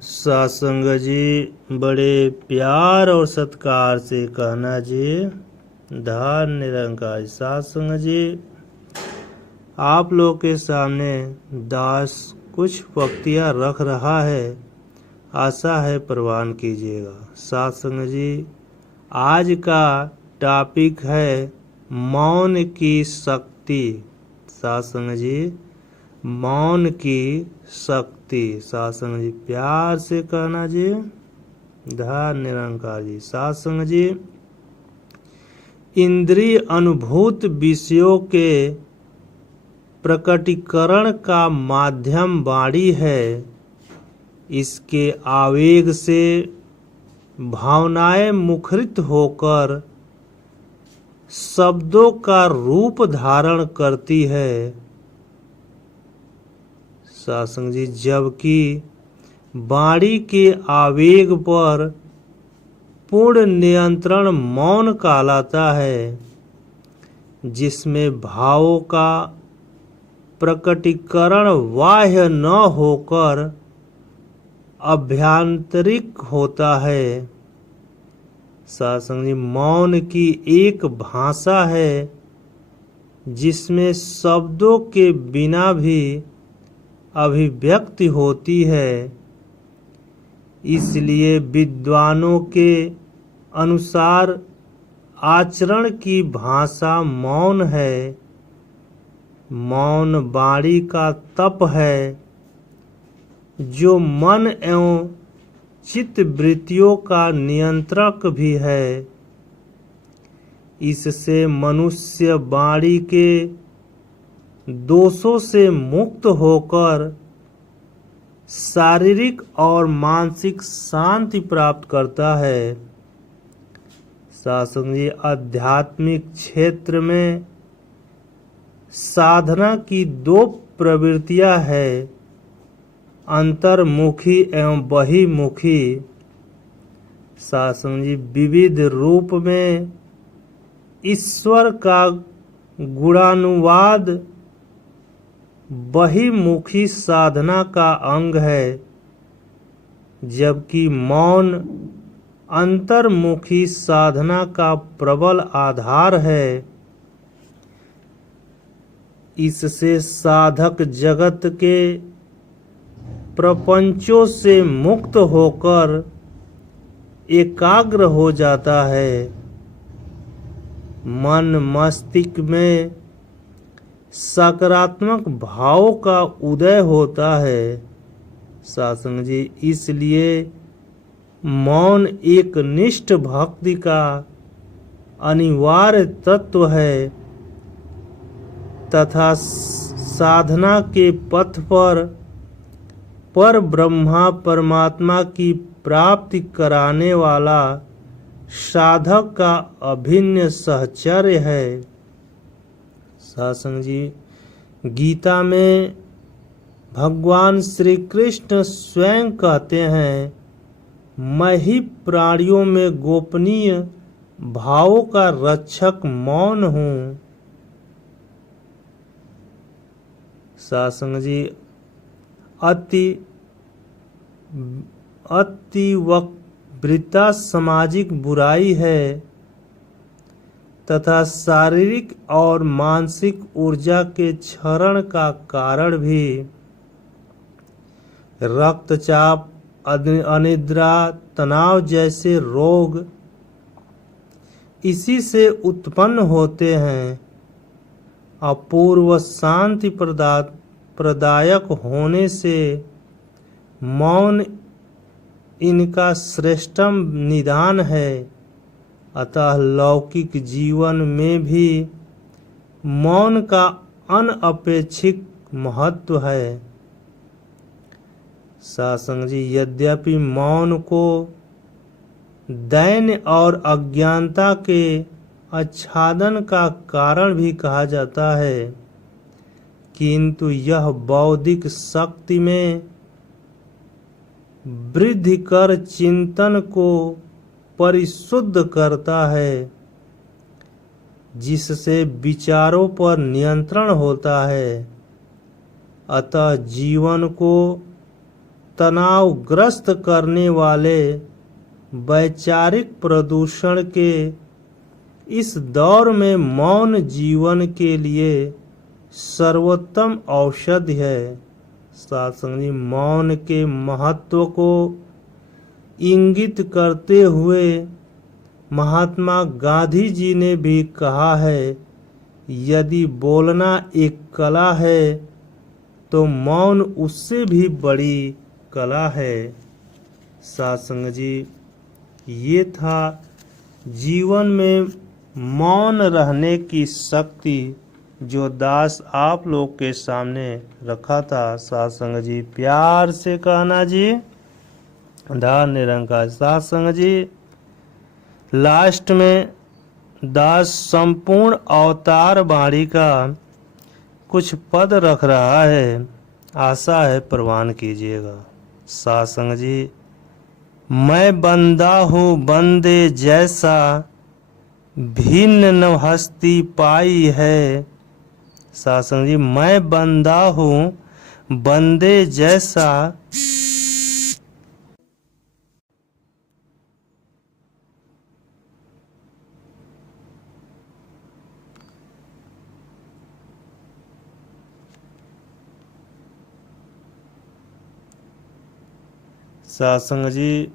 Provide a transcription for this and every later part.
सत्संग जी बड़े प्यार और सत्कार से कहना जी। धन निरंकार सत्संग जी, आप लोग के सामने दास कुछ पंक्तियाँ रख रहा है, आशा है प्रवान कीजिएगा। सत्संग जी, आज का टॉपिक है मौन की शक्ति। सत्संग जी, मौन की शक्ति। सत्संग जी प्यार से कहना जी। धन निरंकार जी सत्संग जी, इंद्रिय अनुभूत विषयों के प्रकटीकरण का माध्यम वाणी है। इसके आवेग से भावनाएं मुखरित होकर शब्दों का रूप धारण करती है। सत्संग जी, जबकि वाणी के आवेग पर पूर्ण नियंत्रण मौन कहलाता है, जिसमें भावों का प्रकटीकरण बाह्य न होकर आभ्यंतरिक होता है। सत्संग जी, मौन की एक भाषा है जिसमें शब्दों के बिना भी अभिव्यक्ति होती है। इसलिए विद्वानों के अनुसार आचरण की भाषा मौन है। मौन वाणी का तप है जो मन एवं चित्त वृत्तियों का नियंत्रक भी है। इससे मनुष्य वाणी के दोषों से मुक्त होकर शारीरिक और मानसिक शांति प्राप्त करता है। सत्संग जी, आध्यात्मिक क्षेत्र में साधना की दो प्रवृत्तियां हैं, अंतर्मुखी एवं बहिर्मुखी। सत्संग जी, विविध रूप में ईश्वर का गुणानुवाद बहिर्मुखी साधना का अंग है, जबकि मौन अंतर्मुखी साधना का प्रबल आधार है। इससे साधक जगत के प्रपंचों से मुक्त होकर एकाग्र हो जाता है। मन मस्तिष्क में सकारात्मक भावों का उदय होता है। सत्संग जी, इसलिए मौन एक निष्ठ भक्ति का अनिवार्य तत्व है तथा साधना के पथ पर ब्रह्मा परमात्मा की प्राप्ति कराने वाला साधक का अभिन्न सहचर्य है। सत्संग जी, गीता में भगवान श्री कृष्ण स्वयं कहते हैं, मैं ही प्राणियों में गोपनीय भावों का रक्षक मौन हूँ। सत्संग जी, अतिवक्तृता सामाजिक बुराई है तथा शारीरिक और मानसिक ऊर्जा के क्षरण का कारण भी। रक्तचाप, अनिद्रा, तनाव जैसे रोग इसी से उत्पन्न होते हैं। अपूर्व शांति प्रदायक होने से मौन इनका श्रेष्ठतम निदान है। अतः लौकिक जीवन में भी मौन का अनपेक्षित महत्व है। सत्संग जी, यद्यपि मौन को दैन्य और अज्ञानता के आच्छादन का कारण भी कहा जाता है, किंतु यह बौद्धिक शक्ति में वृद्धि कर चिंतन को परिशुद्ध करता है, जिससे विचारों पर नियंत्रण होता है। अतः जीवन को तनावग्रस्त करने वाले वैचारिक प्रदूषण के इस दौर में मौन जीवन के लिए सर्वोत्तम औषधि है। साथ संग जी, मौन के महत्व को इंगित करते हुए महात्मा गांधी जी ने भी कहा है, यदि बोलना एक कला है तो मौन उससे भी बड़ी कला है। साथ संग जी, ये था जीवन में मौन रहने की शक्ति जो दास आप लोग के सामने रखा था। साथ संग जी, प्यार से कहना जी, धार निरंकार। साथ संग जी, लास्ट में दास संपूर्ण अवतार वाणी का कुछ पद रख रहा है, आशा है प्रवान कीजिएगा। साथ संग जी, मैं बंदा हूँ बंदे जैसा, भिन्न न हस्ती पाई है। साथ संग जी, मैं बंदा हूँ बंदे जैसा, साथ संग जी,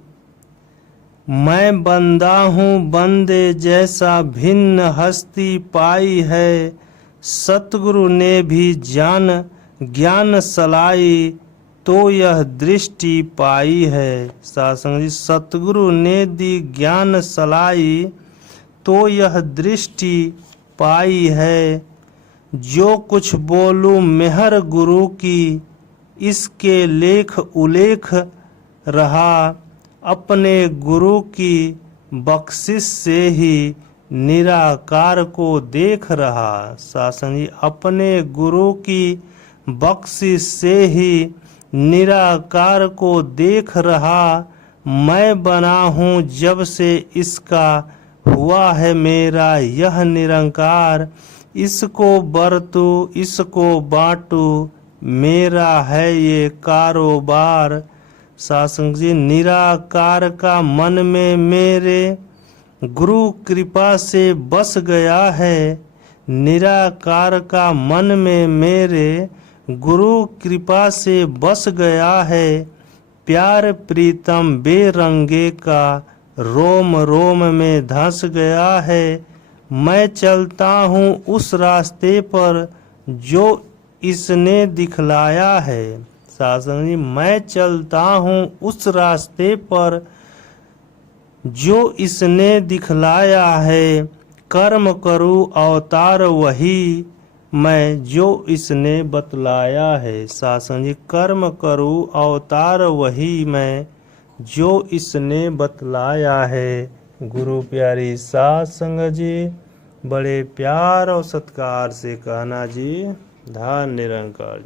मैं बंदा हूँ बंदे जैसा, भिन्न हस्ती पाई है। सतगुरु ने भी ज्ञान सलाई, तो यह दृष्टि पाई है। साथ संग जी, सतगुरु ने दी ज्ञान सलाई, तो यह दृष्टि पाई है। जो कुछ बोलूं मेहर गुरु की, इसके लेख उलेख रहा। अपने गुरु की बख्शिश से ही निराकार को देख रहा। शासन जी, अपने गुरु की बख्शिश से ही निराकार को देख रहा। मैं बना हूँ जब से इसका, हुआ है मेरा यह निरंकार। इसको बरतू इसको बांटू, मेरा है ये कारोबार। शासन जी, निराकार का मन में मेरे गुरु कृपा से बस गया है। निराकार का मन में मेरे गुरु कृपा से बस गया है। प्यार प्रीतम बेरंगे का रोम रोम में धंस गया है। मैं चलता हूँ उस रास्ते पर जो इसने दिखलाया है। शासन जी, मैं चलता हूँ उस रास्ते पर जो इसने दिखलाया है। कर्म करूँ अवतार वही मैं जो इसने बतलाया है। शासन जी, कर्म करूँ अवतार वही मैं जो इसने बतलाया है। गुरु प्यारी साथ संग जी, बड़े प्यार और सत्कार से कहना जी, धार निरंकार।